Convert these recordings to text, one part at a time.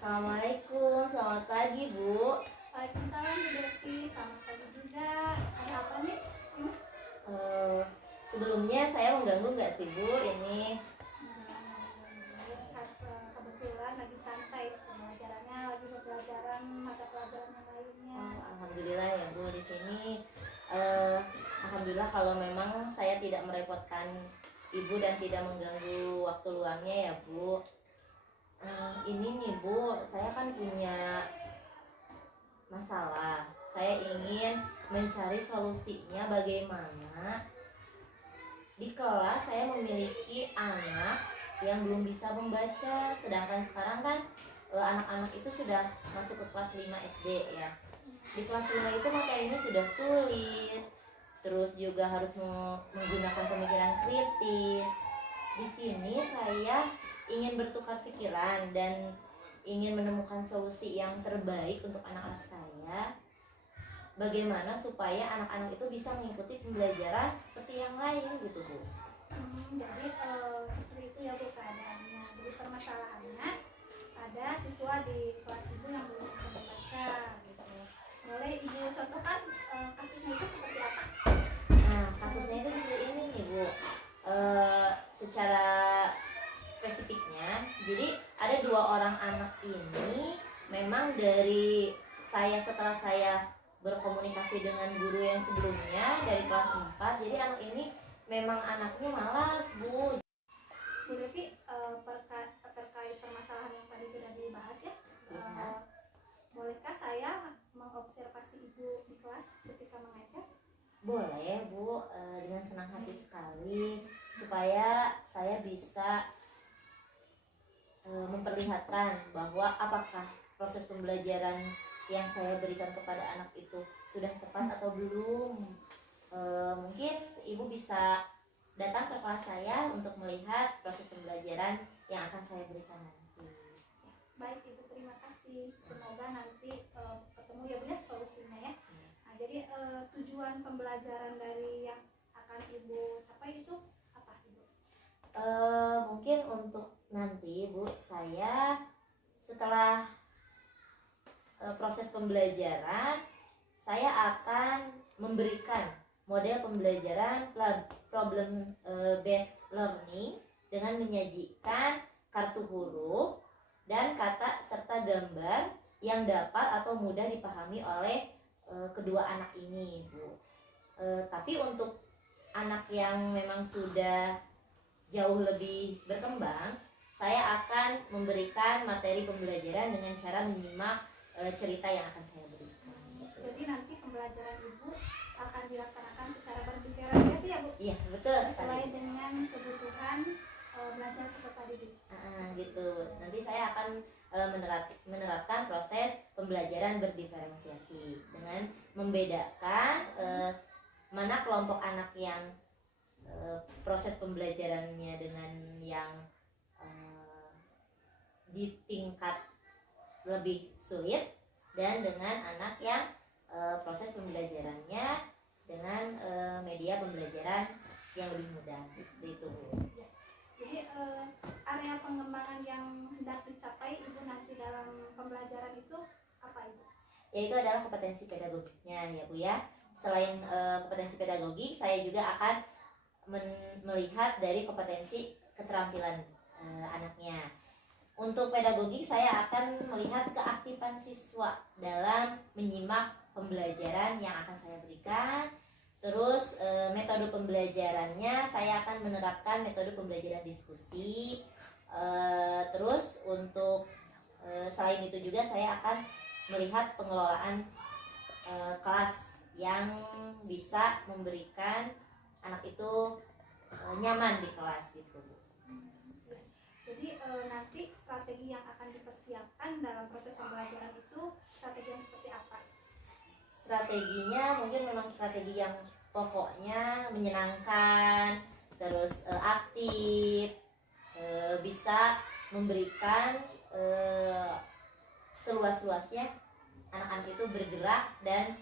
Assalamualaikum, selamat pagi Bu. Waalaikumsalam Bu Devi, selamat pagi juga. Ada apa nih? Eh, Sebelumnya saya mengganggu nggak sih Bu? Ini Kebetulan lagi santai pembelajarannya, lagi pembelajaran mata pelajaran yang lainnya. Alhamdulillah ya Bu di sini. Alhamdulillah kalau memang saya tidak merepotkan Ibu dan tidak mengganggu waktu luangnya ya Bu. Ini nih Bu, saya kan punya masalah. Saya ingin mencari solusinya bagaimana di kelas saya memiliki anak yang belum bisa membaca, sedangkan sekarang kan anak-anak itu sudah masuk ke kelas 5 SD ya. Di kelas 5 itu materinya sudah sulit, terus juga harus menggunakan pemikiran kritis. Di sini saya ingin bertukar pikiran dan ingin menemukan solusi yang terbaik untuk anak-anak saya. Bagaimana supaya anak-anak itu bisa mengikuti pembelajaran seperti yang lain gitu Bu. Jadi seperti itu ya Bu keadaannya. Jadi permasalahannya ada siswa di kelas Ibu yang belum bisa membaca gitu. Boleh Ibu contohkan kasusnya itu seperti apa? Nah, kasusnya itu seperti ini nih Bu. Secara spesifiknya, jadi ada 2 orang anak ini memang dari setelah saya berkomunikasi dengan guru yang sebelumnya dari kelas 4, jadi anak ini memang anaknya malas Bu. Bu Devi, terkait permasalahan yang tadi sudah dibahas ya, bolehkah saya mengobservasi Ibu di kelas ketika mengajar? Boleh Bu, dengan senang hati sekali supaya saya bisa memperlihatkan bahwa apakah proses pembelajaran yang saya berikan kepada anak itu sudah tepat atau belum. Mungkin Ibu bisa datang ke kelas saya untuk melihat proses pembelajaran yang akan saya berikan nanti. Baik Ibu, terima kasih. Semoga nanti ketemu ya Bu ya solusinya ya. Nah, jadi tujuan pembelajaran dari yang akan Ibu capai itu apa Ibu? Mungkin untuk nanti Bu, saya setelah proses pembelajaran saya akan memberikan model pembelajaran problem based learning dengan menyajikan kartu huruf dan kata serta gambar yang dapat atau mudah dipahami oleh kedua anak ini Bu. Tapi untuk anak yang memang sudah jauh lebih berkembang, saya akan memberikan materi pembelajaran dengan cara menyimak cerita yang akan saya berikan. Jadi nanti pembelajaran Ibu akan dilaksanakan secara berdiferensiasi ya Bu? Iya betul. Sesuai dengan kebutuhan belajar peserta didik. Gitu. Nanti saya akan menerapkan proses pembelajaran berdiferensiasi dengan membedakan mana kelompok anak yang proses pembelajarannya dengan yang di tingkat lebih sulit dan dengan anak yang proses pembelajarannya dengan media pembelajaran yang lebih mudah seperti itu. Ya. Jadi area pengembangan yang hendak dicapai Ibu nanti dalam pembelajaran itu apa Ibu? Yaitu adalah kompetensi pedagogiknya ya Bu ya. Selain kompetensi pedagogik, saya juga akan melihat dari kompetensi keterampilan anaknya. Untuk pedagogik saya akan melihat keaktifan siswa dalam menyimak pembelajaran yang akan saya berikan. Terus metode pembelajarannya saya akan menerapkan metode pembelajaran diskusi. Terus untuk selain itu juga saya akan melihat pengelolaan kelas yang bisa memberikan anak itu nyaman di kelas gitu Bu. Jadi nanti strategi yang akan dipersiapkan dalam proses pembelajaran itu strategi yang seperti apa? Strateginya mungkin memang strategi yang pokoknya menyenangkan, terus aktif, bisa memberikan seluas-luasnya anak-anak itu bergerak dan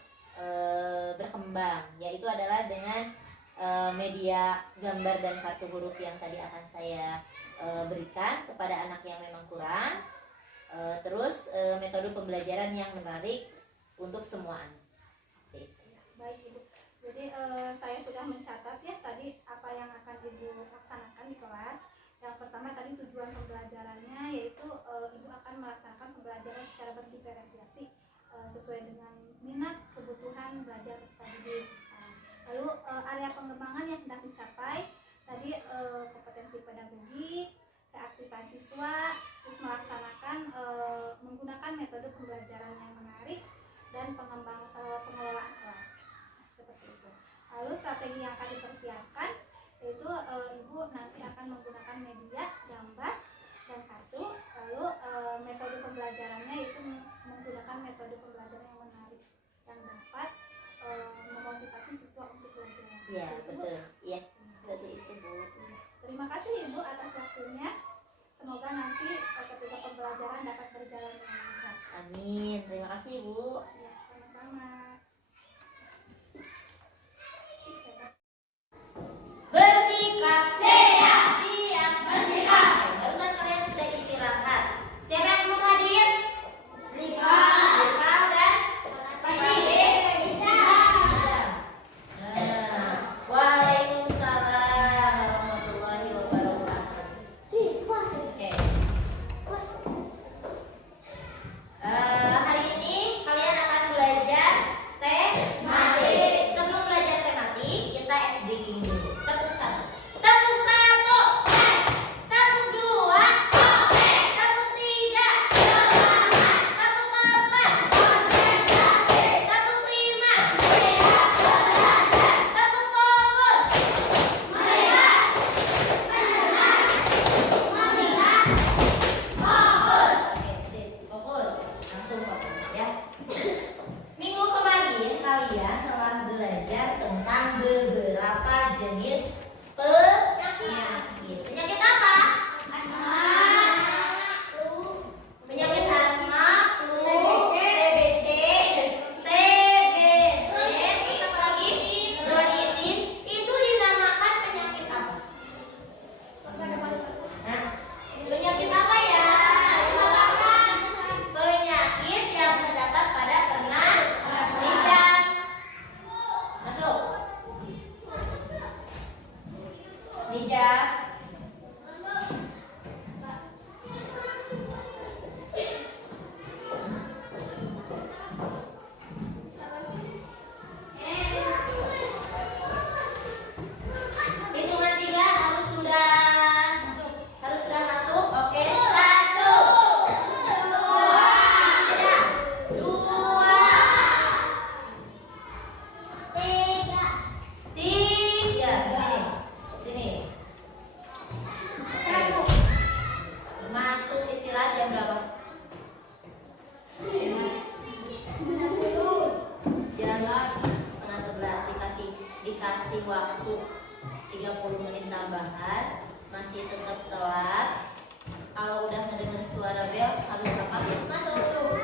berkembang, yaitu adalah dengan media gambar dan kartu huruf yang tadi akan saya berikan kepada anak yang memang kurang. Terus metode pembelajaran yang menarik untuk semua anak. Seperti itu. Baik Ibu. Jadi saya sudah mencatat ya tadi apa yang akan Ibu laksanakan di kelas. Yang pertama tadi tujuan pembelajarannya yaitu Ibu akan melaksanakan pembelajaran secara berdiferensiasi sesuai dengan minat, kebutuhan belajar peserta didik. Lalu area pengembangan yang hendak dicapai tadi kompetensi pedagogi, keaktifan siswa, terus melaksanakan menggunakan metode pembelajaran yang menarik dan pengelolaan kelas. Seperti itu. Lalu strategi yang akan dipersiapkan yaitu Ibu nanti akan menggunakan media, gambar, dan kartu. Lalu metode pembelajarannya itu menggunakan metode pembelajaran yang menarik yang dapat memotivasi siswa untuk belajar. Iya, betul. Iya, seperti itu Bu. Terima kasih Ibu atas waktunya. Semoga nanti ketika pembelajaran dapat berjalan dengan lancar. Amin. Terima kasih Bu. Ya, sama-sama. Bersikap siap, siap bersikap. Barusan kalian sudah istirahat. Siapa yang belum hadir? Rika dan Waalaikumsalam warahmatullahi wabarakatuh. Oke. Hari ini kalian akan belajar tematik. Sebelum belajar tematik, kita SDGing dulu. Tepuk satu. Tepuk satu. Tepuk dua. Tepuk tiga. Tepuk empat. Tepuk lima. Tepuk fokus. Oke, sip. Fokus. Langsung fokus ya. Minggu kemarin kalian telah belajar tentang beberapa jenis penyakit. Penyakit apa? Penyakit asma, flu, TBC, TBC, terus apa lagi? Bronkitis. Itu dinamakan penyakit apa? Nah, penyakit apa ya? Penyakit yang terdapat pada pernafasan. Masuk. Nija. Hitungan 3 harus sudah masuk. Oke. 1, 2, 3. Sini. Masuk istirahat jam berapa? Jam 10:30. Dikasih waktu 30 menit tambahan. Masih tetap telat. Kalau udah mendengar suara bel harus apa? Masuk.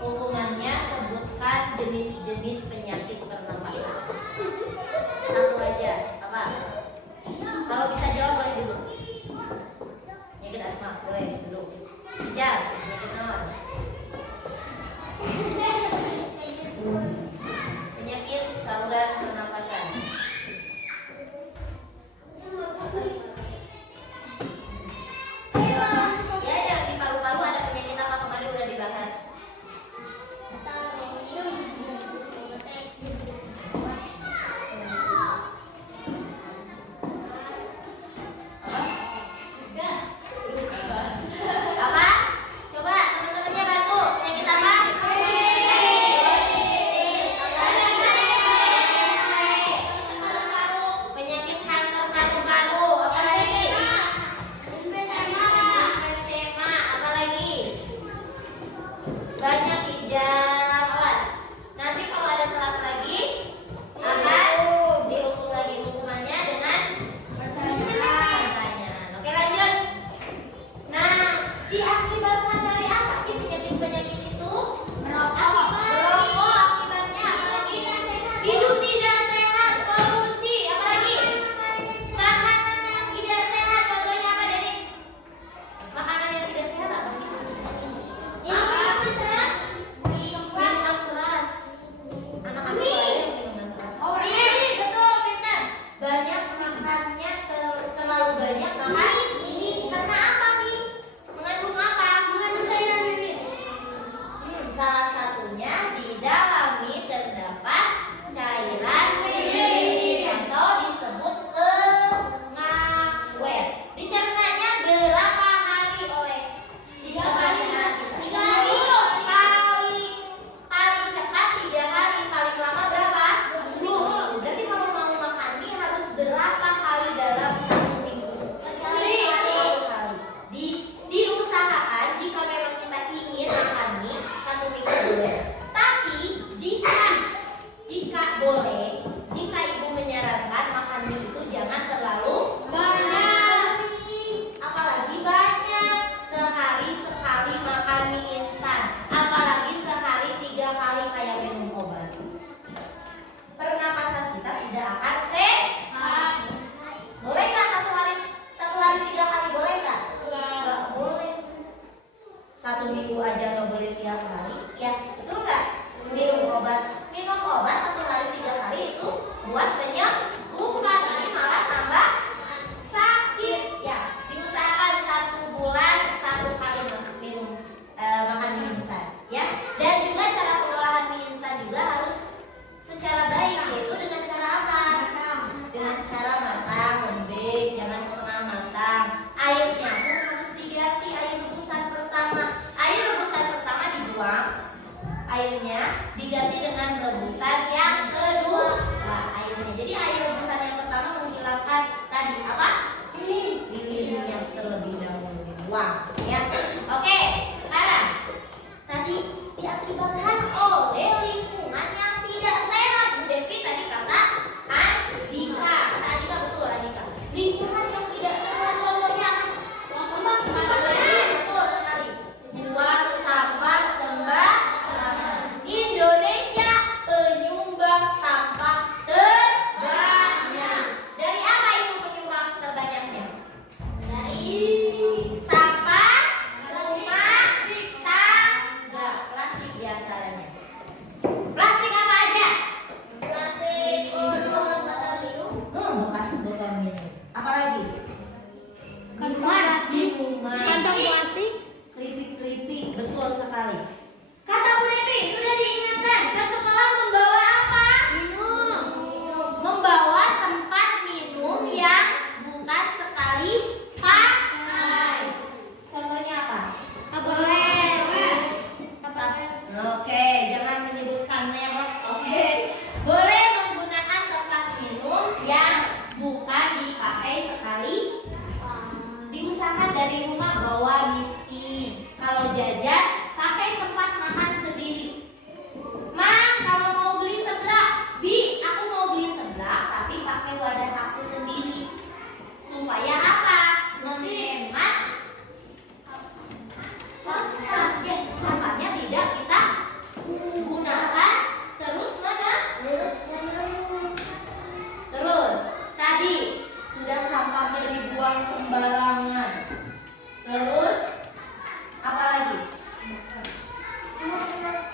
Hukumannya sebutkan jenis-jenis penyakit pernapasan. Satu aja. Apa? Kalau bisa jawab boleh dulu. Penyakit asma boleh dulu. Kejar. Penyakit naon? Penyakit saluran pernapasan. Ayo, ya jangan di paru-paru ada penyakit apa kemarin udah dibahas. boleh jika ibu menyarankan makan mie itu jangan terlalu Banyak. apalagi banyak. Sehari sekali makan mie instan, apalagi sehari 3 kali kayak minum obat. Pernapasan kita tidak akan sehat. Boleh nggak satu hari 3 kali, boleh nggak? Nggak boleh. 1 minggu aja nggak boleh 3 kali, ya betul nggak? Minum obat 1 hari 3 kali itu buat penyembuhan, ini malah tambah sakit. Ya, diusahakan 1 bulan 1 kali minum makan mie instan, ya. Dan juga cara pengolahan mie instan juga harus secara baik, yaitu dengan cara apa? Dengan cara matang, lembek, jangan setengah matang. Airnya pun harus diganti, air rebusan pertama. Air rebusan pertama dibuang, airnya diganti dengan rebusan yang kedua. Nah, airnya. Jadi air rebusan yang pertama menghilangkan tadi apa? Lilin yang terlebih dahulu dibuang, ya. Oke, sekarang tadi diakibatkan oleh lingkungan yang tidak sehat. Bu Devi tadi kata Andika. Kata Andika betul, Andika. Lingkungan yang tidak sehat contohnya betul sekali. Buang sampah sembarangan. Indonesia penyumbang sampah terbanyak. Dari apa itu penyumbang terbanyaknya? Dari sampah rumah tangga, plastik diantaranya. Plastik apa aja? Plastik, botol minum. Bekas botol minum. Apalagi? Minuman. Kantong plastik. Keripik-keripik, betul sekali. Kata Bu Devi, sudah diingatkan ke sekolah membawa apa? Minum. Membawa tempat minum yang bukan sekali pakai. Contohnya apa? Oke, jangan menyebutkan merek. Oke, boleh menggunakan tempat minum yang bukan dipakai sekali. Diusahakan dari rumah bawa misti. Kalau jajan, pakai tempat makan sendiri. Ma, kalau mau beli seblak, Bi, aku mau beli seblak, tapi pakai wadah aku sendiri. Supaya apa? Menghemat sampahnya tidak kita gunakan terus terus tadi sudah sampahnya dibuang sembarangan. Terus apa lagi?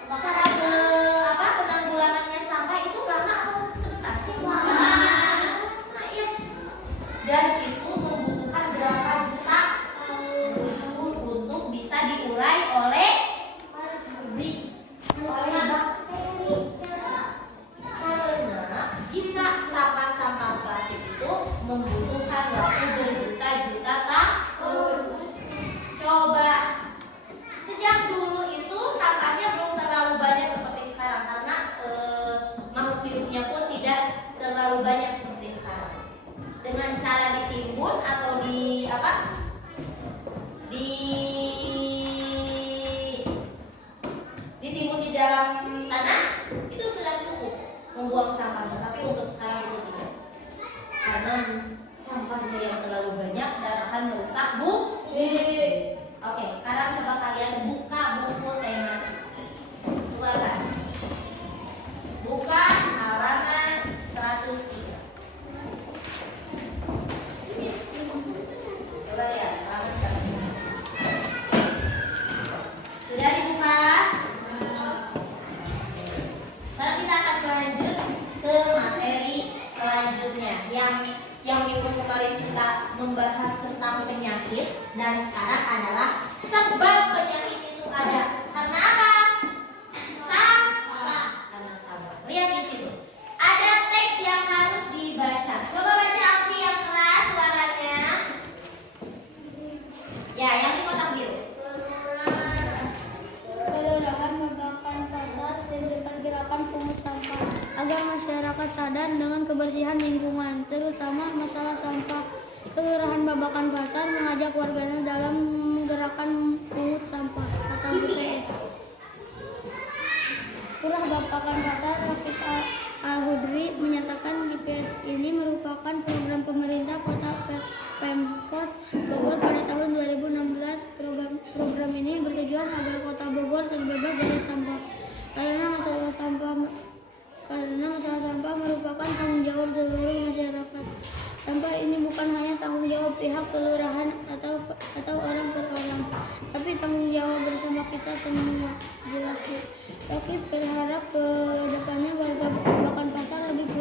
Cara penanggulangannya sampah itu lama atau sebentar sih? Nah, iya. Dan itu membutuhkan berapa juta tahun untuk bisa diurai oleh bakteri. Karena jika sampah-sampah plastik itu membutuhkan waktu berjuta-juta tahun. Coba sejak dulu itu sampahnya belum terlalu banyak seperti sekarang karena makhluk hidupnya pun tidak terlalu banyak seperti sekarang. Dengan cara ditimbun atau ditimbun di dalam tanah itu sudah cukup membuang sampahnya. Tapi untuk sekarang itu tidak, karena sampahnya yang terlalu banyak dan akan merusak bumi. Oke, sekarang coba kalian buka buku tematik. Keluarkan. Buka halaman 103. Coba lihat halaman 103. Sudah dibuka? Sekarang kita akan lanjut ke materi selanjutnya yang minggu kemarin kita membahas tentang penyakit, dan sekarang adalah sebab penyakit itu ada. Karena apa? Sampah. Karena sampah. Lihat di situ. Ada teks yang harus dibaca. Coba baca Alfi yang keras suaranya. Ya, yang di kotak biru. Kelurahan membawakan pasar dan gerakan pungut sampah agar masyarakat sadar dengan kebersihan lingkungan, terutama masalah sampah. Kelurahan Babakan Pasar mengajak warganya dalam gerakan pungut sampah atau GPS. Lurah Babakan Pasar Rafiq Al-Hudri mana masalah sampah merupakan tanggung jawab seluruh masyarakat. Sampah ini bukan hanya tanggung jawab pihak kelurahan atau orang per orang, tapi tanggung jawab bersama kita semua. Jelas ya. Tapi berharap ke depannya warga Babakan Pasar lebih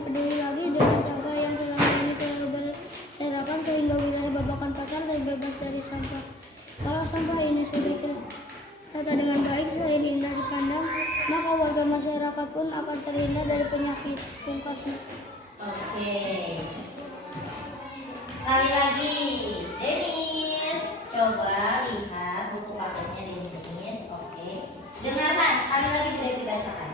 peduli lagi dengan sampah yang selama ini selalu berserakan sehingga wilayah Babakan Pasar terbebas dari sampah. Kalau sampah ini sudah tertata dengan baik selain indah dipandang, maka warga masyarakat pun akan terhindar dari penyakit. Pungkasnya. Oke. Sekali lagi, Denis, coba lihat buku papernya Denis. Oke. Dengarkan, sekali lagi tidak dibacakan.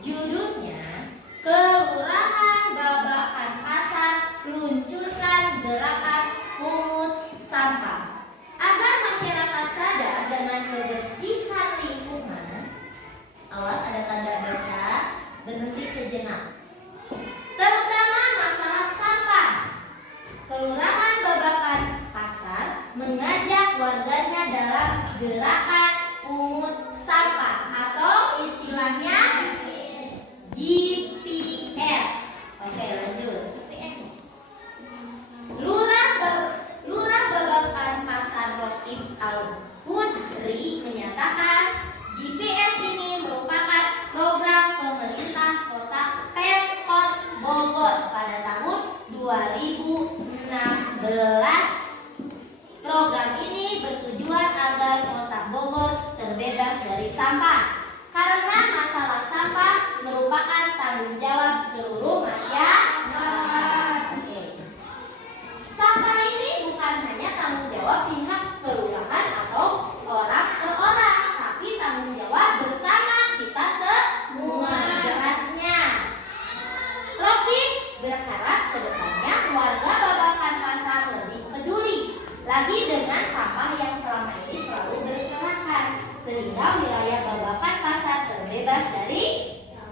Judulnya, Kelurahan Babakan Pasar luncurkan gerakan pungut sampah. Agar masyarakat sadar dengan kebersihan lingkungan. Awas, ada tanda baca, berhenti sejenak. Terutama masalah sampah. Kelurahan Babakan Pasar mengajak warganya dalam gerakan pungut sampah atau istilahnya GPS. Oke, lanjut. Lurah Babakan Pasar Rokib Al-Hudri menyatakan GPS ini merupakan program pemerintah kota Pemkot Bogor pada tahun 2016. Program ini bertujuan agar kota Bogor terbebas dari sampah karena masalah sampah merupakan tanggung jawab seluruh masyarakat. Oke. Sampah ini bukan hanya tanggung jawab pihak kelurahan atau orang per orang, tapi tanggung jawab bersama kita semua. Jelasnya. Rokib berharap kedepannya warga Babakan Pasar lebih peduli lagi dengan sampah yang selama ini selalu berserakan, sehingga wilayah Babakan Pasar terbebas dari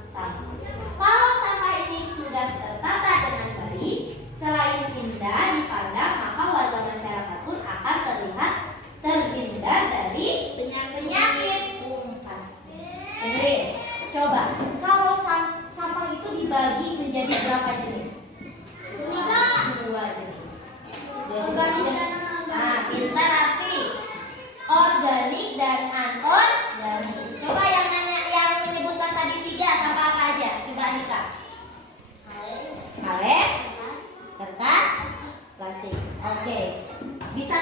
sampah. Kalau sampah ini sudah tertata dengan baik, selain indah dipandang, maka warga masyarakat pun akan terhindar dari penyakit. Pungkas. Dengerin, coba kalau sampah itu dibagi menjadi berapa jenis? Dua jenis. Organik dan Nah, pintar Afi. Organik dan anorganik. Coba yang menyebutkan tadi 3 sampah apa aja? Coba Anika. Kaleng, kertas, plastik. Oke. Bisa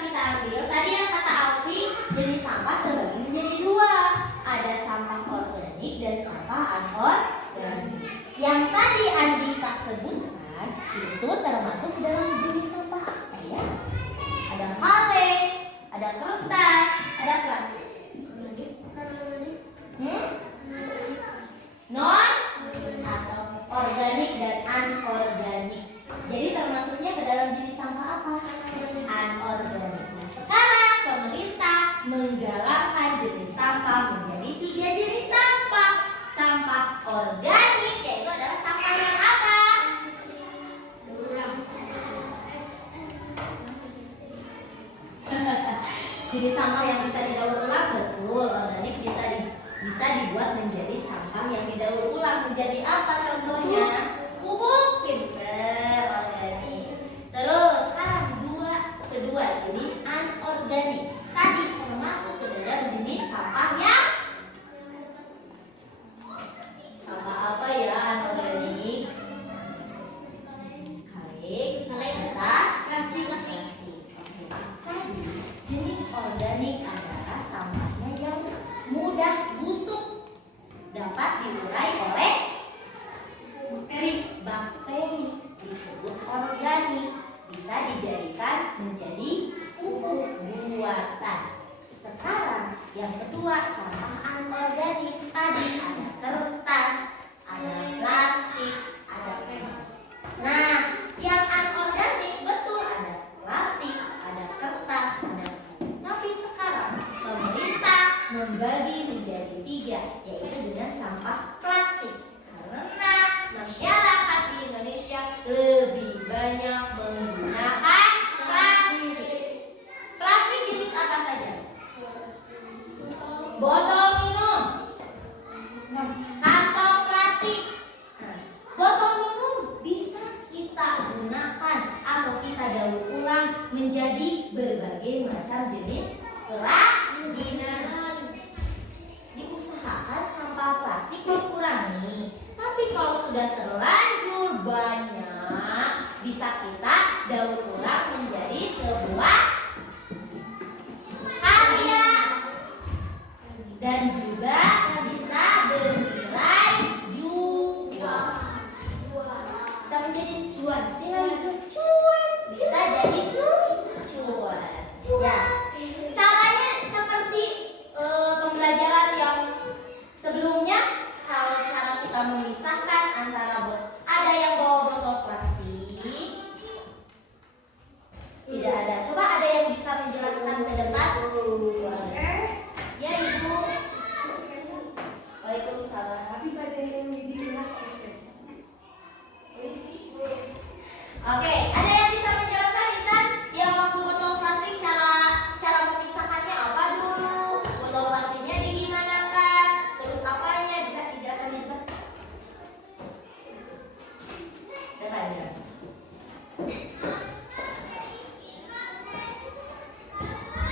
kita ambil. Tadi yang kata Alfi, jenis sampah terbagi menjadi 2. Ada sampah organik dan sampah anorganik. Yang tadi Andika sebutkan itu termasuk dalam jenis sampah apa ya? Ada kaleng, ada kertas, ada plastik. Non atau organik dan anorganik. Jadi termasuknya ke dalam jenis sampah apa? Anorganik. Nah, sekarang pemerintah menggalakkan jenis sampah menjadi 3 jenis sampah. Sampah organik yaitu adalah sampah yang apa? Jenis sampah yang bisa didaur ulang, betul. Organik bisa dibuat menjadi sampah yang didaur ulang. Menjadi apa contohnya? Pupuk. Pinter, organik. Terus sekarang kedua jenis anorganik. Tadi termasuk ke dalam jenis sampahnya. Sampah apa ya anorganik? Kaleng, kertas, plastik. Tadi jenis organik adalah sampahnya yang mudah busuk, dapat diurai oleh bakteri. memisahkan antara ada yang bawa botol plastik? Tidak ada. Coba ada yang bisa menjelaskan ke depan? Ya Ibu. Waalaikumsalam. Oke, ada yang bisa menjelaskan Isan yang waktu botol plastik cara memisahkannya apa dulu? Botol plastiknya digimanakan? Terus apanya bisa dijelaskan di depan? Depan jelaskan.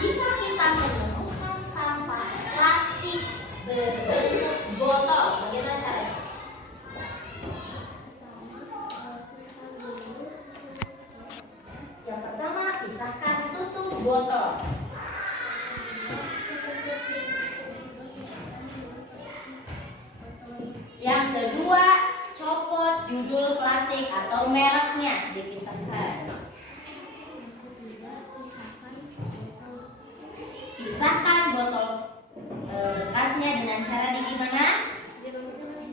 Jika kita menemukan sampah plastik berbentuk botol, bagaimana caranya? Yang pertama, pisahkan tutup botol. Yang kedua, copot judul plastik atau mereknya, dipisahkan. Pisahkan botol bekasnya dengan cara gimana?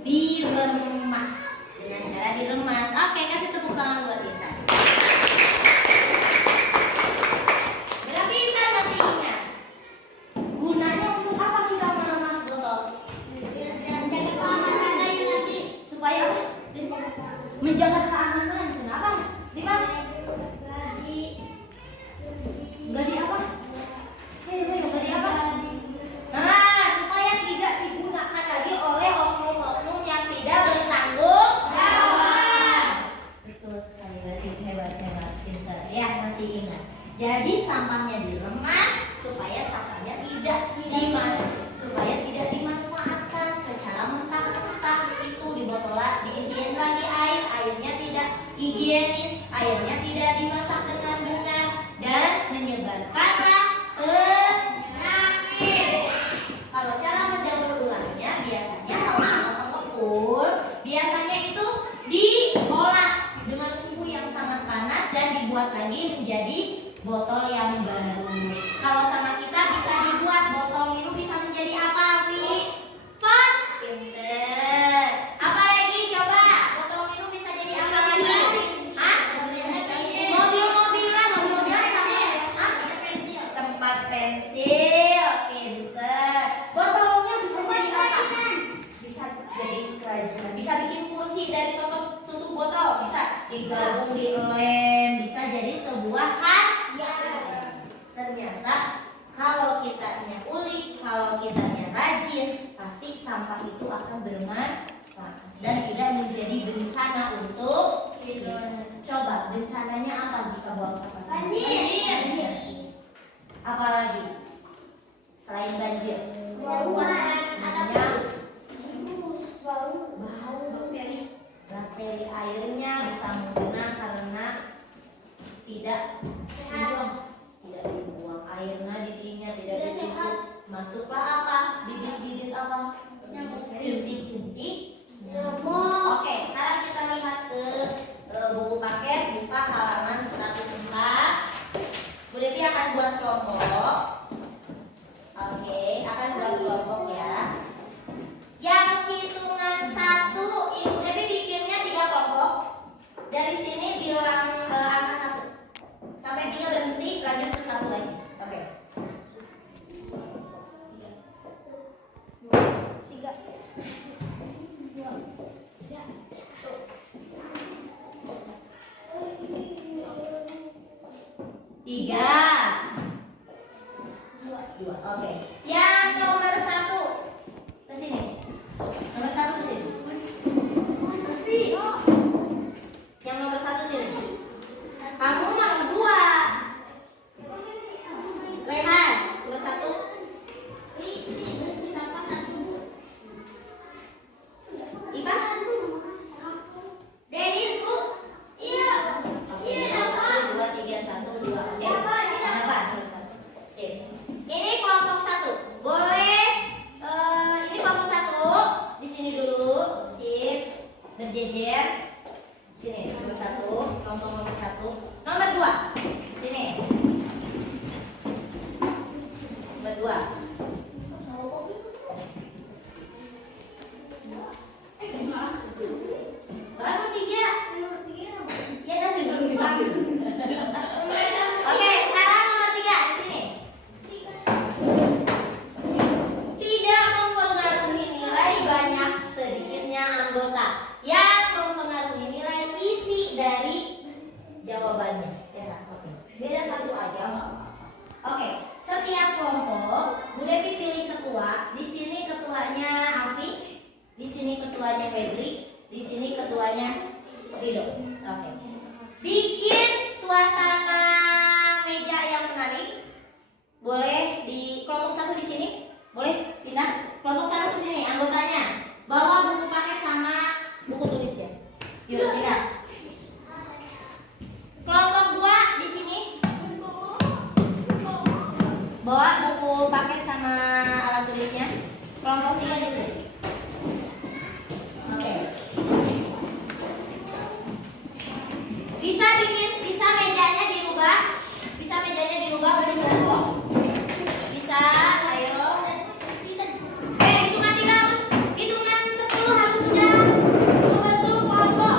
Diremas. Dengan cara diremas. Oke, kasih tepuk tangan buat Isan. Berarti Isan masih ingat gunanya untuk apa kita meremas botol? Supaya apa? Menjaga keamanan. Kenapa? Di mana? Enggak di apa? Enggak di apa? Nah, supaya tidak digunakan lagi oleh oknum-oknum yang tidak bertanggung jawab. Betul sekali, berarti hebat, pintar. Ya, masih ingat. Jadi sampahnya diremas supaya sampahnya tidak dimanfaatkan secara mentah-mentah. Itu di botolan diisiin lagi air, airnya tidak higienis, airnya tidak dimasak dengan benar dan menyebarkanlah penyakit. Kalau cara mendaur ulangnya biasanya kalau sama pengepul, biasanya itu diolah dengan suhu yang sangat panas dan dibuat lagi menjadi botol yang baru. Kalau sama kita bisa dibuat botol minum bisa menjadi apa, Vi? Pot. Pinter. Apa lagi coba? Botol minum bisa jadi apa lagi? Hah? Mobil-mobilan sama tempat pensil. Oke, pinter. Botolnya bisa jadi apa? Bisa jadi kerajinan. Bisa bikin kursi dari tutup botol. Bisa digabung di lem. Bisa jadi sebuah ternyata kalau kitanya ulik, kalau kitanya rajin, pasti sampah itu akan bermanfaat dan tidak menjadi bencana untuk coba bencananya apa jika buang sampah? Banjir. Apalagi selain banjir? Bau, bakteri airnya bisa mengena karena tidak dibuang airnya, didinya tidak ditutup, masuklah apa? Bibit-bibit apa? Jentik-jentik. Oke, sekarang kita lihat ke buku paket, buka halaman 104. Bu Devi akan buat kelompok. Oke, akan buat kelompok ya. Yang hitungan 1, Ibu Devi bikinnya 3 kelompok. Dari sini bilang angka 1 sampai 3 berhenti, lanjut ke 1 lagi. Oke. 3 2. Oke. Yang nomor 1 ke sini. Nomor 1 ke sini. Yang nomor 1 sini. Kamu nomor 2. Rehan, nomor 1. Ipa? Denis, Bu? Iya. Oke, 1, 2, 3, 1, 2. Kenapa? Sip. Ini kelompok 1. Boleh ini kelompok 1 di sini dulu. Sip. Berjejer. Sini, nomor 1, kelompok nomor 1. Nomor 2. Sini. Nomor 2. anggota yang mempengaruhi nilai isi dari jawabannya. Ya, oke. Beda satu aja. Oke, setiap kelompok Bu Devi pilih ketua. Di sini ketuanya Afi, di sini ketuanya Febri, di sini ketuanya Rido. Oke. Bikin suasana meja yang menarik. Boleh di kelompok satu di sini. Boleh pindah. Kelompok satu di sini anggotanya. Bawa buku paket sama buku tulisnya. Yuk pindah. Kelompok dua di sini. Bawa buku paket sama alat tulisnya. Kelompok tiga di sini. Oke. Bisa mejanya dirubah. Bisa mejanya dirubah oleh kelompok. Bisa, ayo. Hitungan 3 harus, hitungan 10 harus sudah membentuk kelompok.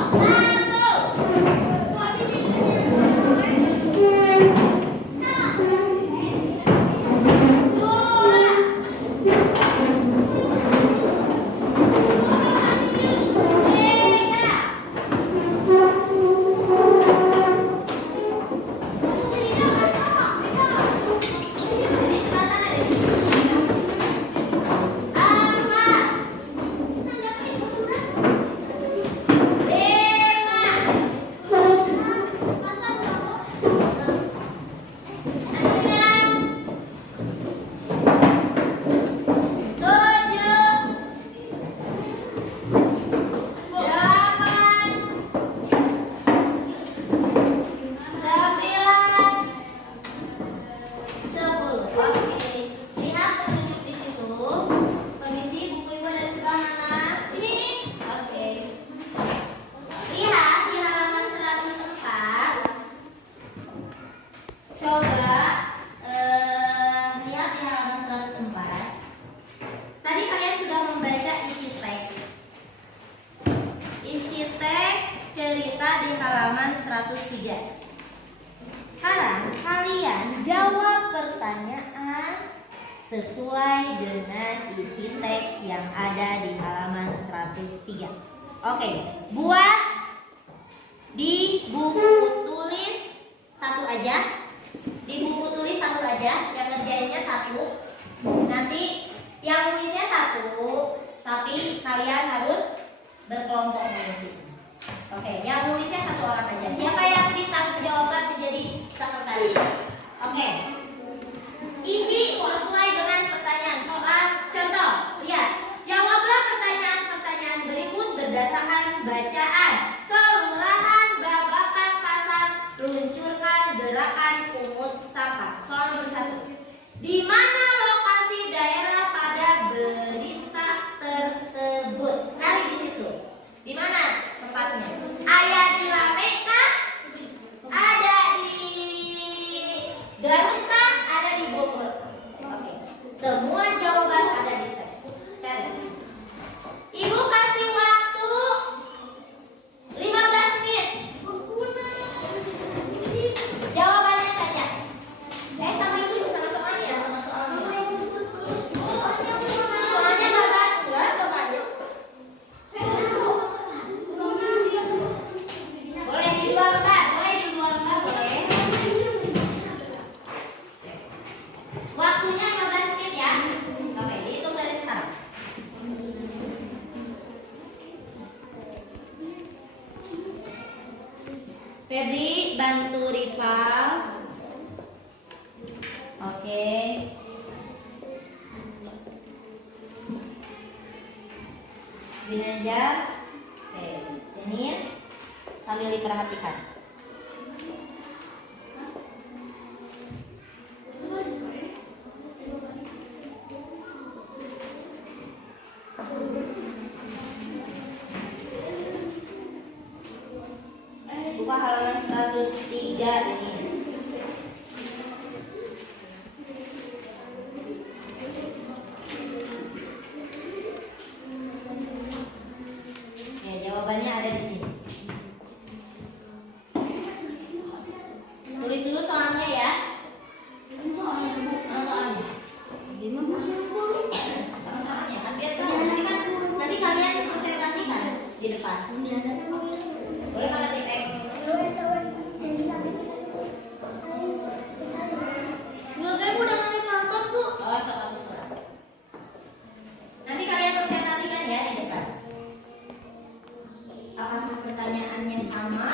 103. Sekarang kalian jawab pertanyaan sesuai dengan isi teks yang ada di halaman 103. Oke, buat di buku tulis satu aja. Di buku tulis satu aja, yang ngerjainnya satu. Nanti yang nulisnya satu, tapi kalian harus berkelompok nulis. Oke, yang nulisnya satu orang aja. Siapa yang ditanggung jawabkan menjadi sekretaris? Oke. Isi sesuai dengan pertanyaan soal. Contoh, lihat. Jawablah pertanyaan-pertanyaan berikut berdasarkan bacaan. Kelurahan Babakan Pasar luncurkan gerakan pungut sampah. Soal nomor 1. Di mana lokasi daerah pada berita tersebut? Cari di situ. Di mana tempatnya? Ada di Lame kah? Ada di Garut kah? Ada di Bogor? Oke. Semua jawaban ada di teks. Cari. Ibu kasih waktu 15 menit. Jawabannya saja. Sama itu sama soalnya, sama soalnya. Soalnya Bapak aja. Boleh di dua lembar, boleh. Waktunya 15 menit ya. Oke, dihitung dari sekarang. Febri bantu rival. Oke. Ginanjar. Oke, Denis sambil diperhatikan. Buka halaman 103 ini. Ya, jawabannya ada di sini. Tulis dulu soalnya ya. Sama soalnya. Sama soalnya kan biar tahu. Nanti kalian presentasikan. tulisan? Boleh mana titik? Saya udah ngambil karton, Bu. Oh, sok hapus lah. Nanti kalian presentasikan ya di depan. Apakah pertanyaannya sama?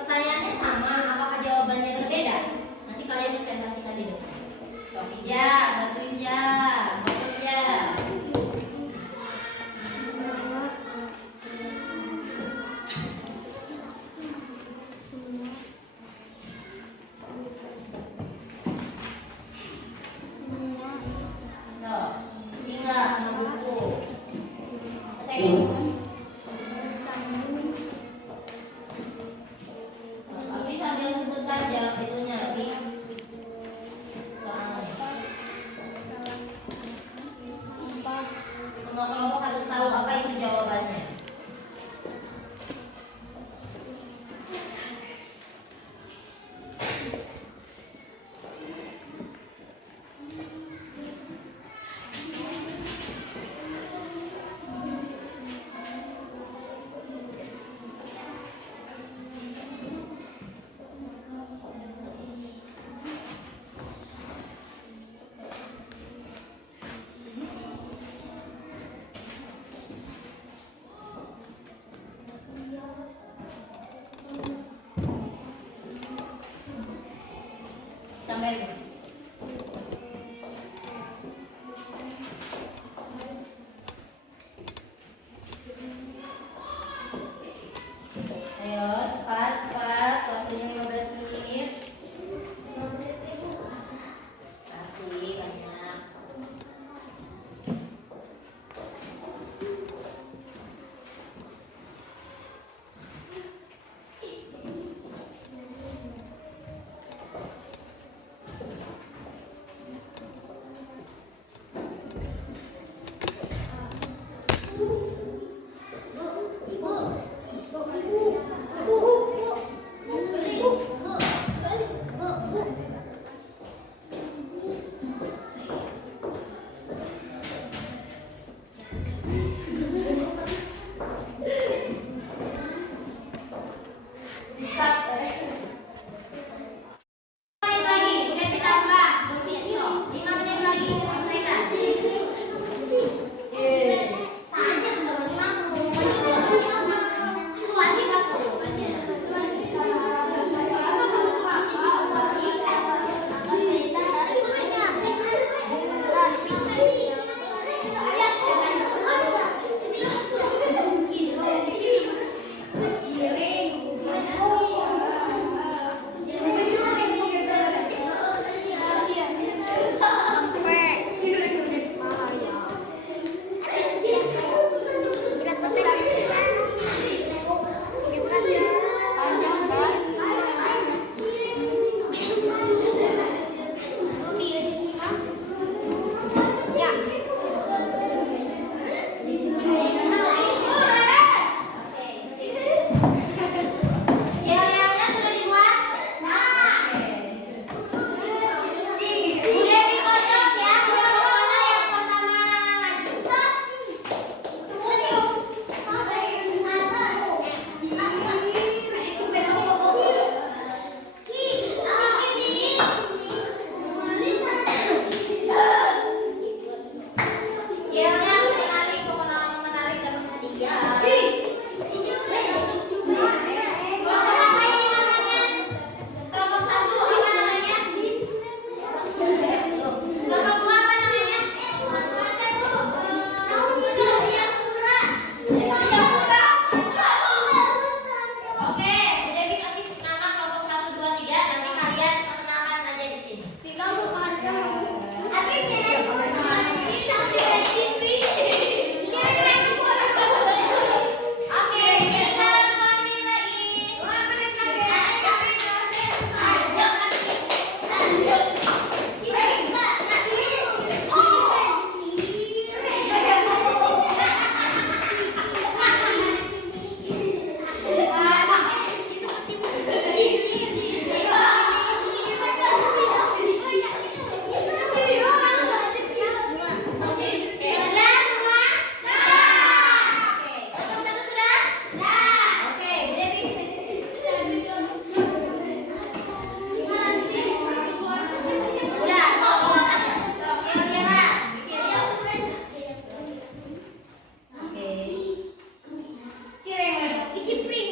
Pertanyaannya sama, apakah jawabannya berbeda? Nanti kalian presentasikan di depan. Oke, ja, bantuin ja, fokus ja. Tuh, tinggal sama buku. Ketik. Abi sambil sebutkan jawab itunya, Abi. Soalnya. Semua kelompok harus tahu apa itu jawabannya. Sampai ayo cepat waktunya 15 menit. Kasih banyak.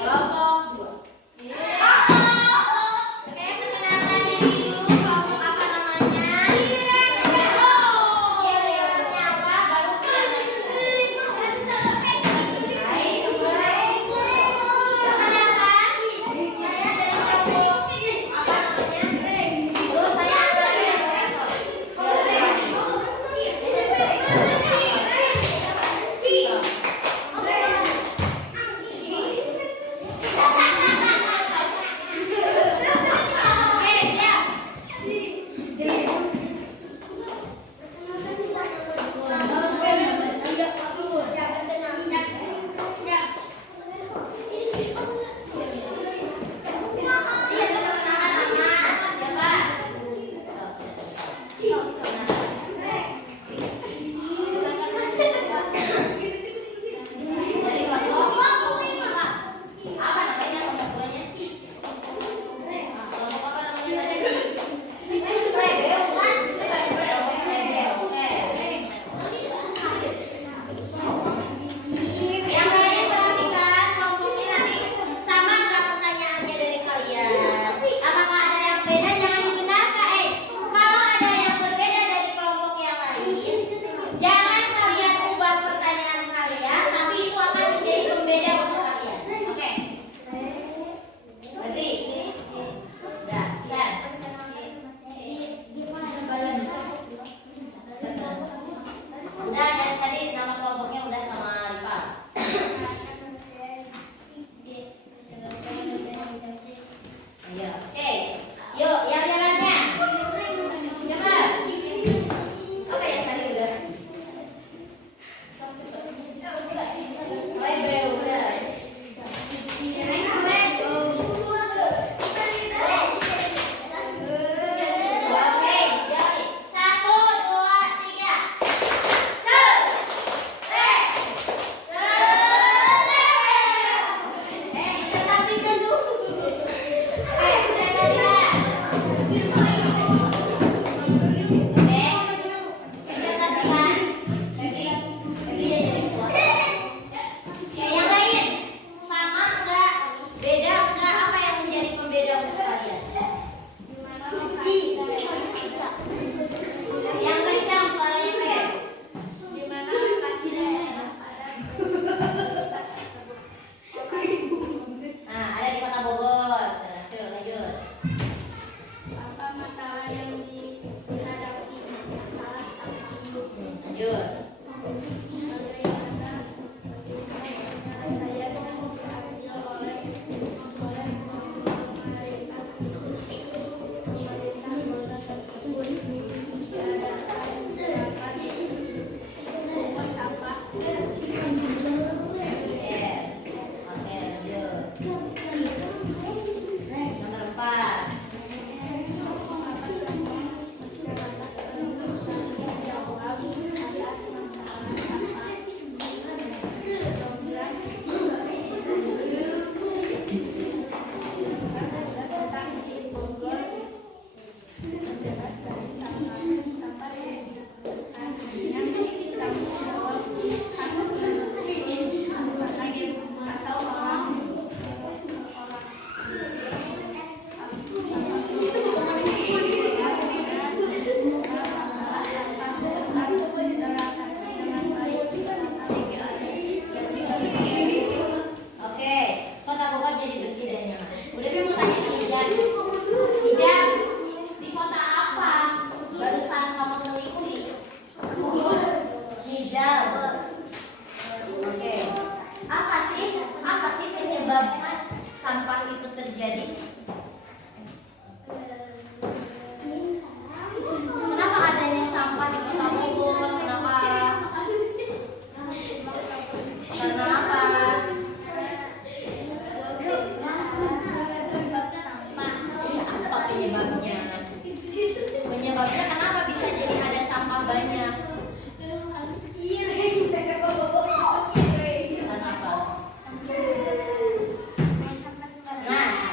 Kelompok. Oke, perkenalkan diri dulu. Kelompok apa namanya? Nilainya apa? Baru kita baik, mulai. Perkenalkan, saya dari kelompok apa namanya? Terus saya akan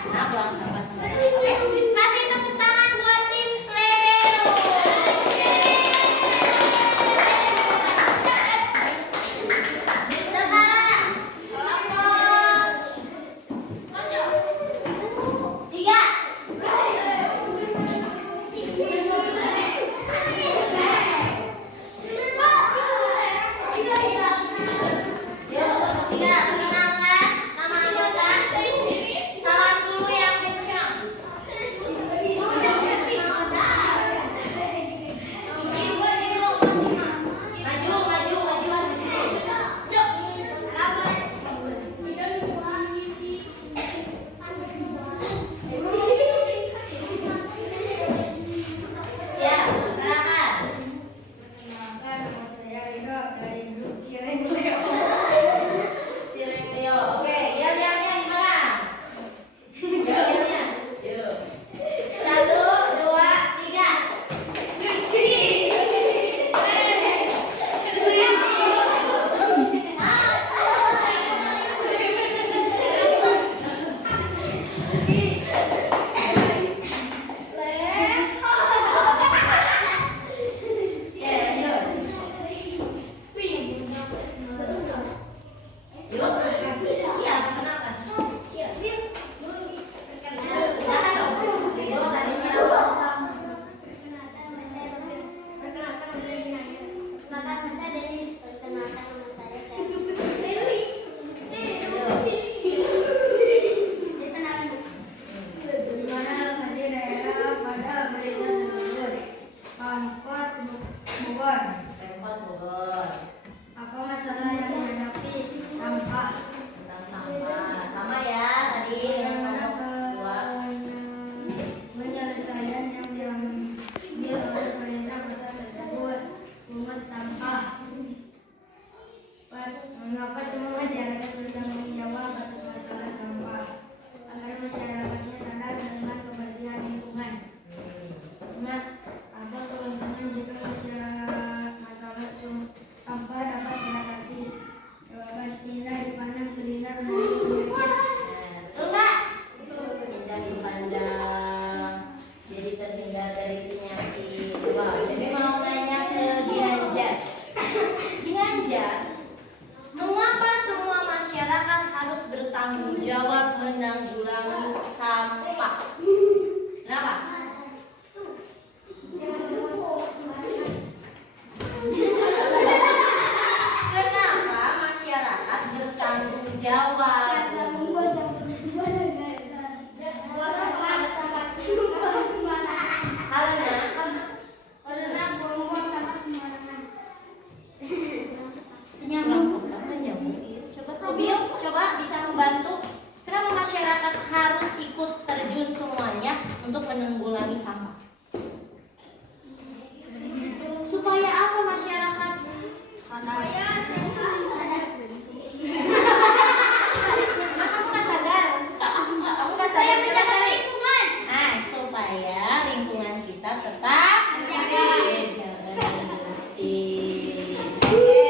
Nah, buang sampah bertanggung jawab menanggulangi sampah. Kenapa? Kenapa masyarakat bertanggung jawab? Coba bisa membantu. Kenapa masyarakat harus ikut terjun semuanya untuk menanggulangi sampah? Supaya apa masyarakat? Kamu nggak sadar? Kamu nggak sadar? Coba sadar. Nah, supaya lingkungan kita tetap bersih. Oke,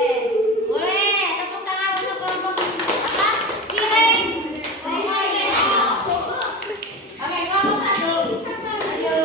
boleh tepuk tangan untuk kelompok apa? Kiring. Oke, kelompok satu. Ayo.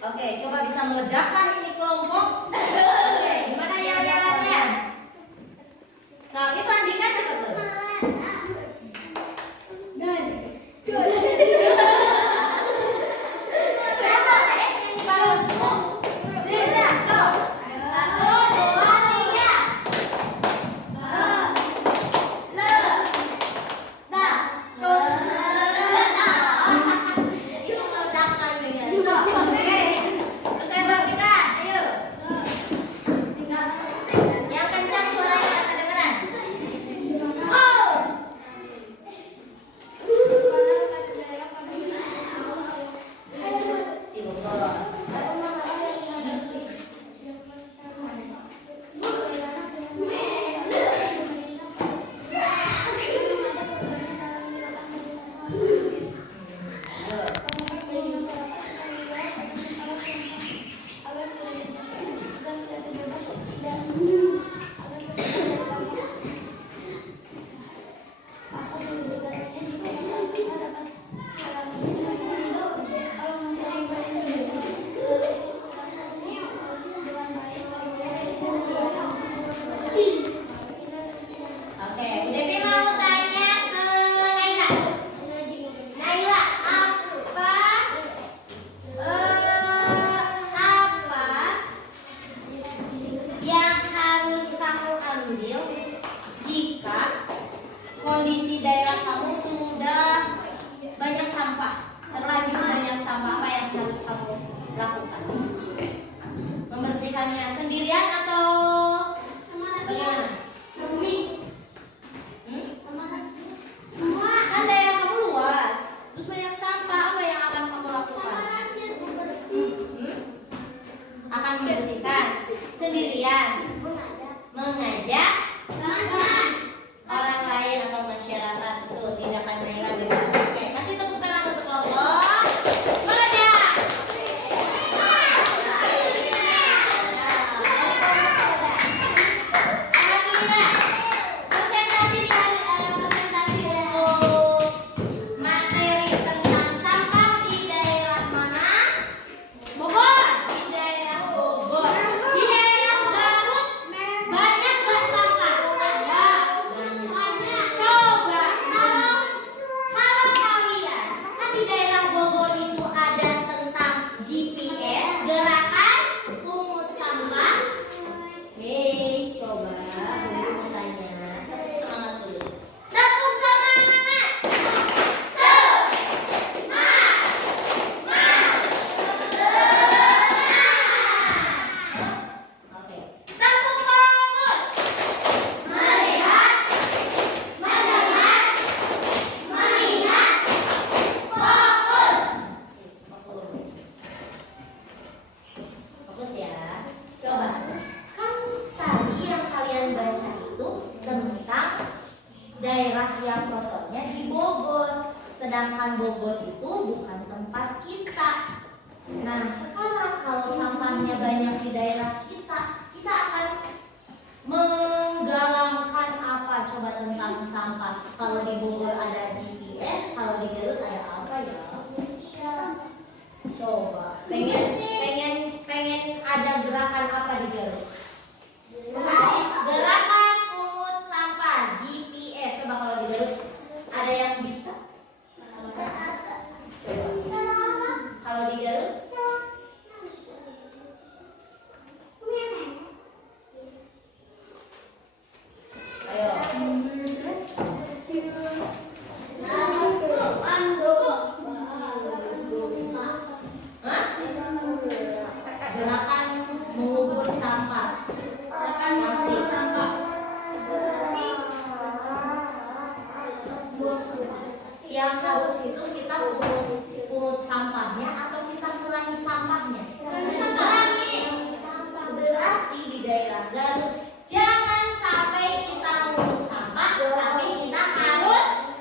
Oke, coba bisa meledakkan ini kelompok. Oke, gimana ya jalannya? Nah, itu Andika coba tuh. Berapa? Ini balon. Udah, so. 1, 2, 3. Itu meledakkan ya. So, oke. Presentasikan, ayo. Yang kencang suaranya kedengeran. Ibu tolong. Oke, jadi mau tanya ke Naila. Naila, apa yang harus kamu ambil jika kondisi daerah kamu sudah banyak sampah, terlanjur banyak sampah? Apa yang harus kamu lakukan? Membersihkannya sendirian atau bagaimana? Kan daerah kamu luas, terus banyak sampah, apa yang akan kamu lakukan? Akan membersihkan sendirian, mengajak orang lain atau masyarakat. Itu tindakan Naila. Oke, kasih tepuk tangan untuk kelompok meledak. Sedangkan Bogor itu bukan tempat kita. Nah, sekarang kalau sampahnya banyak di daerah kita, kita akan menggalangkan apa coba tentang sampah? Kalau di Bogor ada GPS, kalau di Garut ada apa ya? Coba, pengen ada gerakan apa di Garut? Gerakan pungut sampah GPS. Coba kalau di Garut ada yang bisa? Coba. Kalau di Garut? Ayo. Hah? Gerakan mengukur sampah. Plastik sampah. Yang harus itu kita pungut sampahnya atau kita kurangi sampahnya? Kurangi sampah. Berarti di daerah Garut jangan sampai kita pungut sampah, tapi kita harus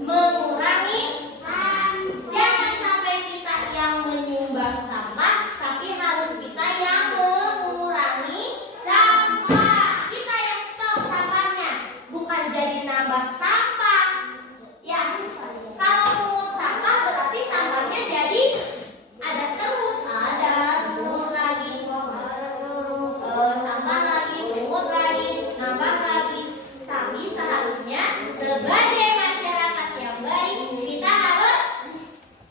mengurangi sampah. Jangan sampai kita yang menyumbang sampah, tapi harus kita yang mengurangi sampah. Kita yang stop sampahnya, bukan jadi nambah sampah. Ya, kalau pungut sampah berarti sampahnya jadi ada terus, ada pungut lagi, sampah lagi, pungut lagi, nambah lagi. Tapi seharusnya sebagai masyarakat yang baik kita harus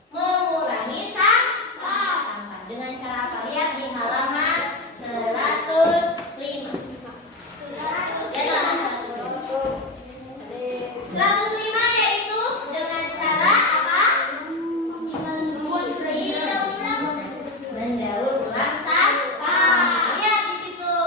mengurangi sampah. Dengan cara apa? Lihat di halaman 105. Ya, 105 yaitu dengan cara apa? Mendaur ulang sampah. Lihat di situ.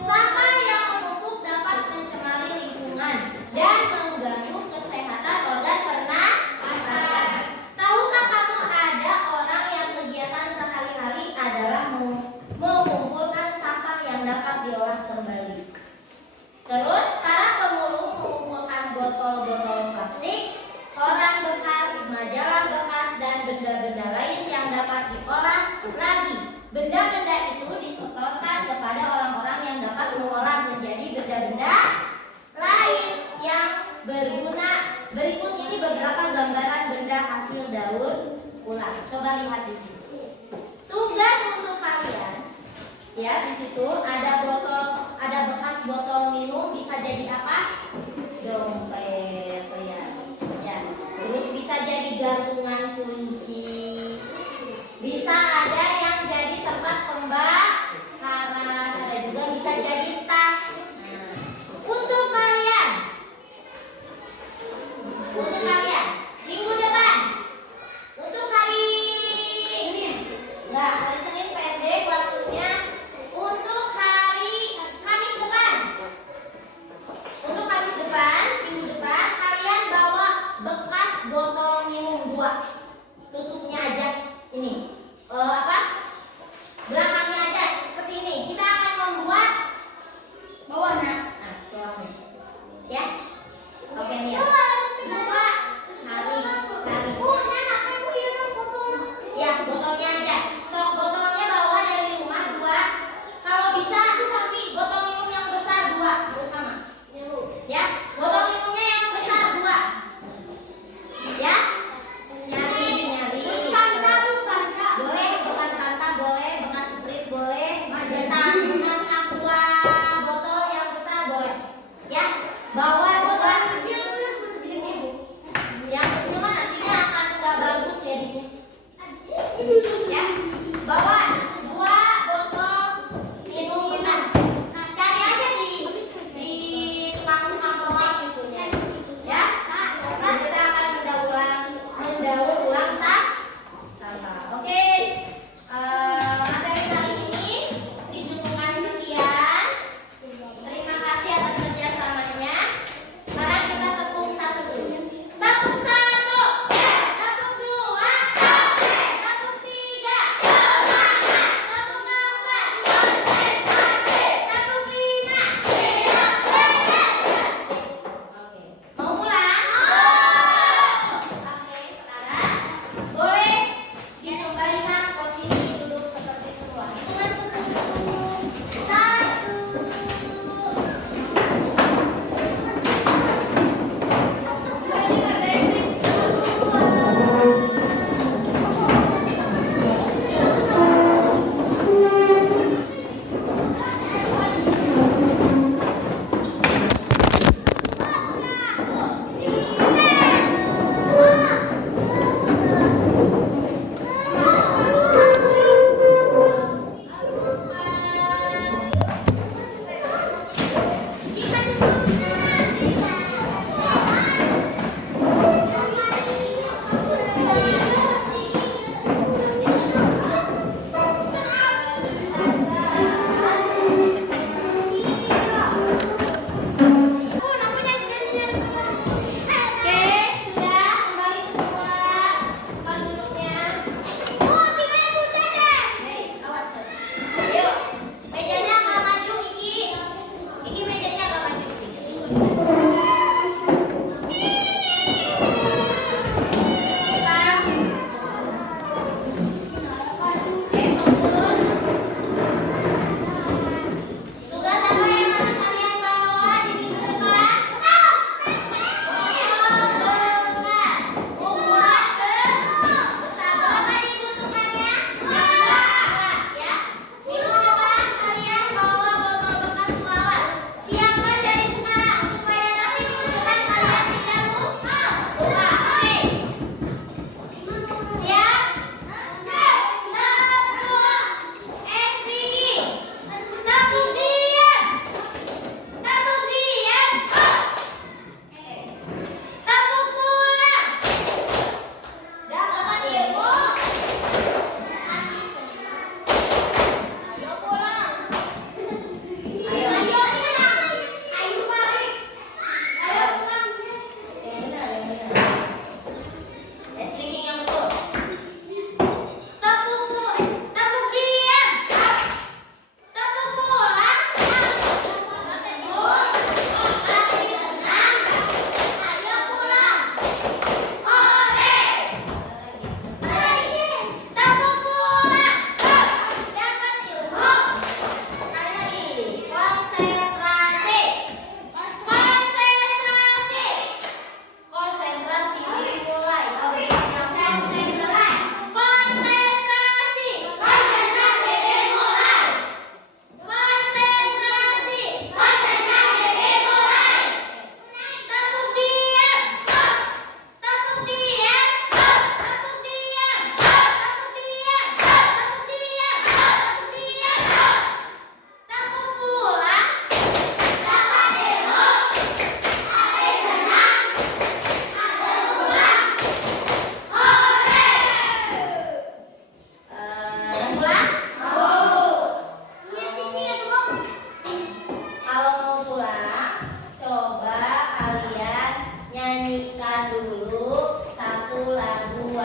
Sampah yang menumpuk dapat mencemari lingkungan dan mengganggu kesehatan organ pernapasan. Tahukah kamu ada orang yang kegiatan sehari-hari adalah mengumpulkan sampah yang dapat diolah kembali. Terus para pemulung mengumpulkan botol-botol plastik, koran bekas, majalah bekas, dan benda-benda lain yang dapat diolah lagi. Benda-benda itu disetorkan kepada orang-orang yang dapat mengolah menjadi benda-benda lain yang berguna. Berikut ini beberapa gambaran benda hasil daur ulang. Coba lihat di sini. Tugas untuk kalian, ya, di situ ada botol, ada bekas botol minum, bisa jadi apa? Dompet, ya. Ya. Terus bisa jadi gantungan kunci. Bisa ada yang jadi tempat pembakaran, ada juga bisa jadi tas. Nah, untuk kalian minggu depan, untuk hari ini, enggak, hari Senin pendek waktunya. Untuk hari Kamis depan, minggu depan, kalian bawa bekas botol minum 2, tutupnya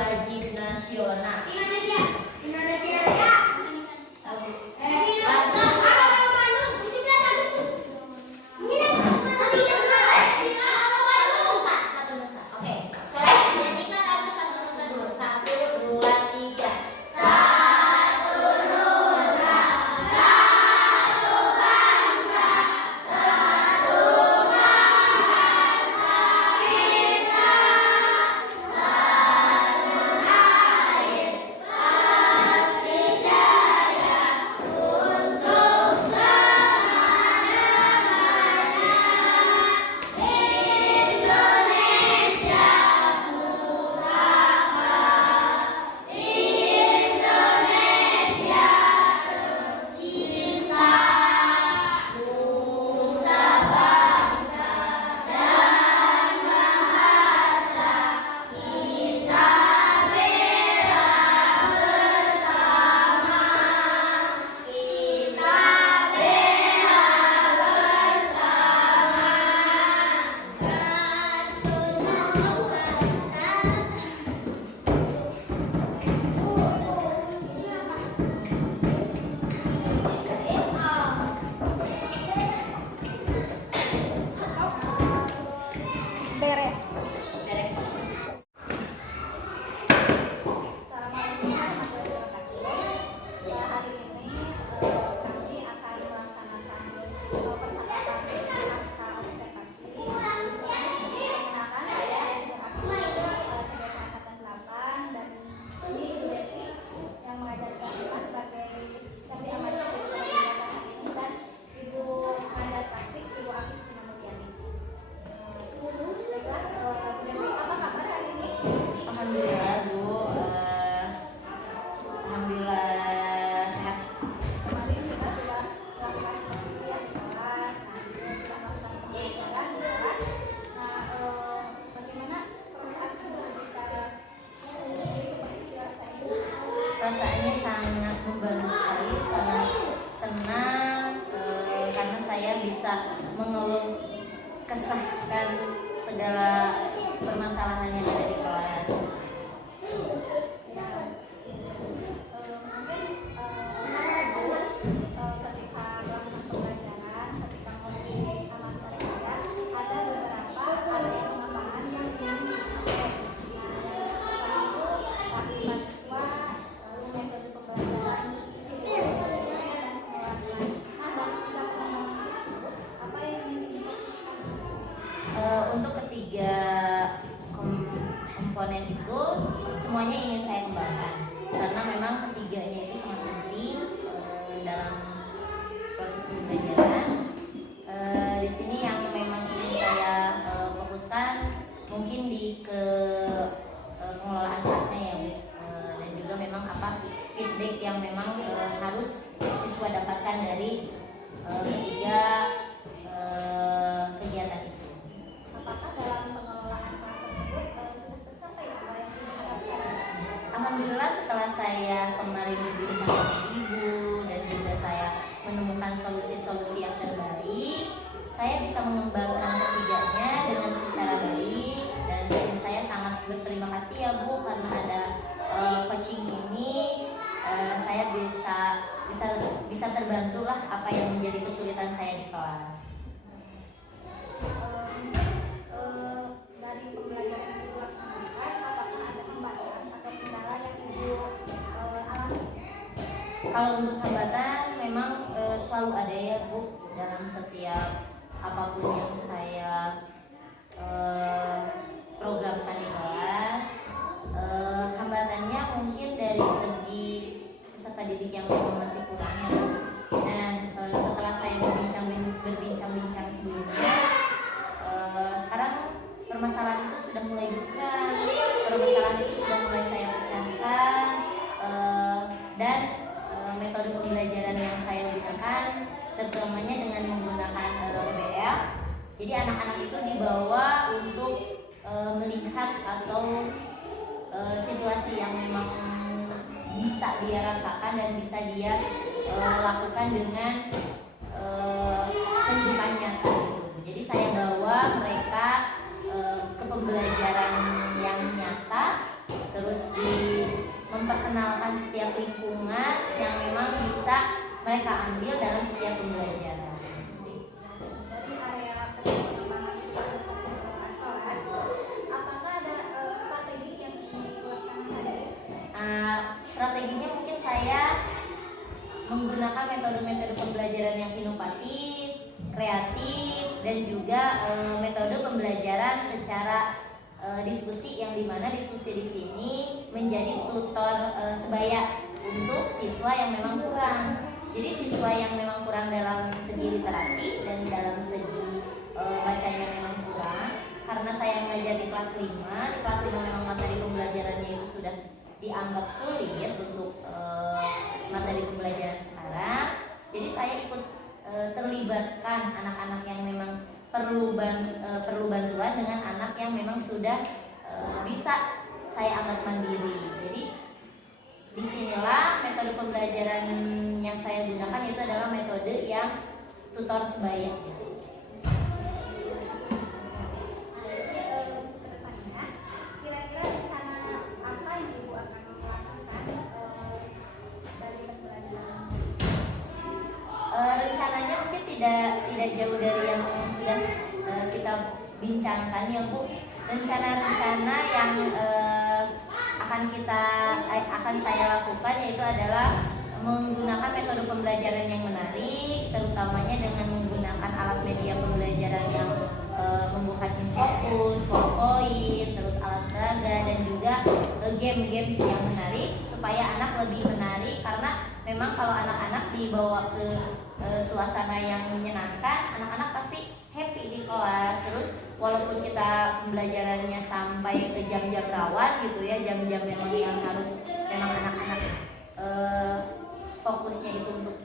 wajib nasional. Indonesia Raya. Satu nusa. Oke. Suara nyanyikan lagu satu nusa dulu. 1, 2, 3. Beres. Beres. Assalamualaikum warahmatullahi wabarakatuh. Ya, hari ini kami akan melaksanakan percakapan pasca observasi. Perkenalkan, saya Angel Hakim, sebagai angkatan 8, dan ini Ibu Devi yang mengajar kelas 5 sebagai Serti Amati kegiatan ini, dan Ibu pengajar praktik Ibu Afif Tina Mulyani. Baiklah, Bu Devi, apa kabar hari ini? Alhamdulillah Bu, alhamdulillah sehat. Kemarin kita sudah melakukan diskusi ya di kelas, nah kita melakukan pembelajaran di kelas. Nah, bagaimana perasaan Ibu ketika seperti biasa ini? Perasaannya sangat membantu sekali, sangat senang karena saya bisa mengeluh kesahkan segala permasalahan yang ada di kelas. Ya, mungkin ketika melakukan pembelajaran, ketika memilih amat belajar, ada beberapa area pengembangan yang ingin dicapai. Nah, itu bagi mahasiswa, lalu metode pembelajaran, dan penguatan. Nah, dari tiga pengembangan itu, apa yang ingin difokuskan? Untuk ketiga komponen itu semuanya ingin saya kembangkan karena memang ketiganya itu sangat penting dalam proses pembelajaran. Di sini yang memang ingin saya fokuskan mungkin di pengelolaan kelasnya ya Bu. Dan juga memang apa feedback yang memang harus siswa dapatkan dari ketiga kegiatan itu. Apakah dalam pengelolaan kelas tersebut sudah tercapai apa yang diharapkan? Alhamdulillah setelah saya kemarin berbincang dengan Ibu dan juga saya menemukan solusi-solusi yang terbaik, saya bisa mengembangkan ketiganya dengan secara baik, dan saya sangat berterima kasih ya Bu karena ada coaching ini. Saya bisa terbantu lah apa yang menjadi kesulitan saya di kelas. Dari pembelajaran yang Ibu laksanakan, apakah ada hambatan atau kendala yang Ibu alami? Kalau untuk hambatan memang selalu ada ya Bu dalam setiap apapun yang saya programkan di kelas. Hambatannya mungkin dari segi peserta didik yang memang masih kurang ya Bu. Dan setelah saya berbincang-bincang sebelumnya, sekarang permasalahan itu sudah mulai bukan, permasalahan itu sudah mulai saya pecahkan, dan metode pembelajaran yang saya gunakan terutamanya dengan menggunakan OBL. Jadi anak-anak itu dibawa untuk melihat atau situasi yang memang bisa dia rasakan dan bisa dia lakukan dengan kehidupan nyata gitu. Jadi saya bawa mereka ke pembelajaran yang nyata, terus mengenalkan setiap lingkungan yang memang bisa mereka ambil dalam setiap pembelajaran. Dari area pengembangan perkembangan kelas, apakah ada strategi yang dilaksanakan? Strateginya mungkin saya menggunakan metode-metode pembelajaran yang inovatif, kreatif, dan juga metode pembelajaran secara diskusi, yang dimana diskusi di sini menjadi tutor sebaya untuk siswa yang memang kurang. Jadi siswa yang memang kurang dalam segi literasi dan dalam segi bacanya memang kurang, karena saya mengajar di kelas 5. Di kelas 5 memang materi pembelajarannya itu sudah dianggap sulit untuk materi pembelajaran sekarang. Jadi saya ikut terlibatkan anak-anak yang memang perlu bantuan dengan anak yang memang sudah bisa saya anggap mandiri. Jadi disinilah metode pembelajaran yang saya gunakan itu adalah metode yang tutor sebaya. Kedepannya, kira-kira rencana apa yang Ibu akan lakukan dari pembelajaran? Rencananya mungkin tidak jauh dari yang sudah kita bincangkan ya Bu. Rencana-rencana yang akan saya lakukan yaitu adalah menggunakan metode pembelajaran yang menarik, terutamanya dengan menggunakan alat media pembelajaran yang membuat infokus, PowerPoint, terus alat peraga, dan juga game-games yang menarik supaya anak lebih menarik, karena memang kalau anak-anak dibawa ke suasana yang menyenangkan, anak-anak pasti happy di kelas. Terus walaupun kita pembelajarannya sampai ke jam-jam rawan gitu ya, jam-jam memang yang harus memang anak-anak fokusnya itu untuk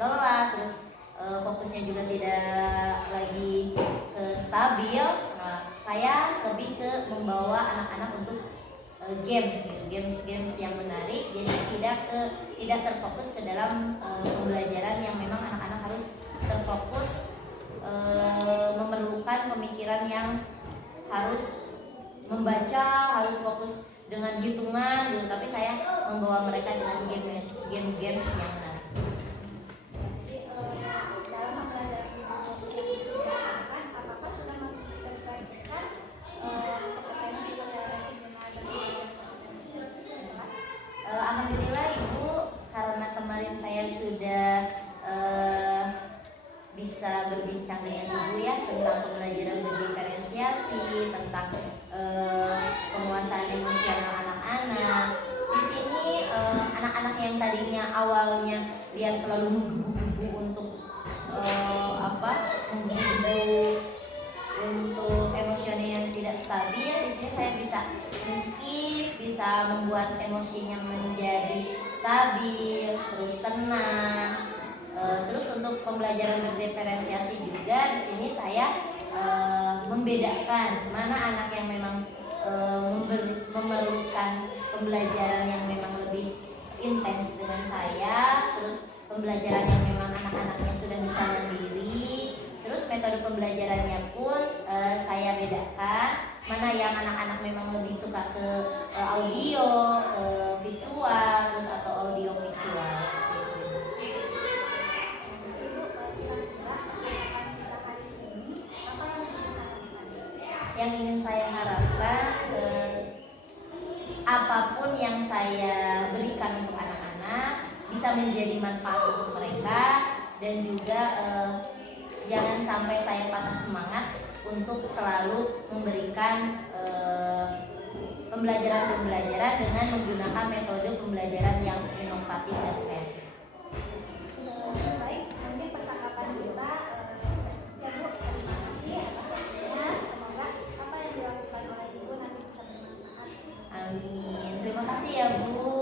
lelah, terus fokusnya juga tidak lagi stabil. Nah, saya lebih ke membawa anak-anak untuk games yang menarik, jadi tidak terfokus ke dalam pembelajaran yang memang anak-anak harus terfokus, memerlukan pemikiran yang harus membaca, harus fokus dengan hitungan gitu. Tapi saya membawa mereka dengan game-games yang menarik. Jadi dalam pembelajaran apakah sudah mempraktikkan kompetensi pembelajaran internasional? Alhamdulillah Ibu, karena kemarin saya sudah bisa berbincang dengan Ibu ya tentang pembelajaran berdiferensiasi, tentang penguasaan emosional anak-anak. Di sini anak-anak yang tadinya awalnya dia selalu menggebu-gebu untuk untuk emosional yang tidak stabil, di sini saya bisa men-skip, bisa membuat emosinya menjadi stabil, terus tenang. Terus untuk pembelajaran berdiferensiasi juga di sini saya membedakan mana anak yang memang memerlukan pembelajaran yang memang lebih intens dengan saya, terus pembelajaran yang memang anak-anaknya sudah bisa mandiri. Terus metode pembelajarannya pun saya bedakan, mana yang anak-anak memang lebih suka ke audio, ke visual, terus atau audio visual. Yang ingin saya harapkan, apapun yang saya berikan untuk anak-anak bisa menjadi manfaat untuk mereka, dan juga jangan sampai saya patah semangat untuk selalu memberikan pembelajaran-pembelajaran dengan menggunakan metode pembelajaran yang inovatif dan kreatif. Baik, mungkin percakapan kita ya Bu, terima kasih atas waktunya. Semoga apa yang dilakukan oleh Ibu nanti bisa bermanfaat. Amin. Terima kasih ya Bu.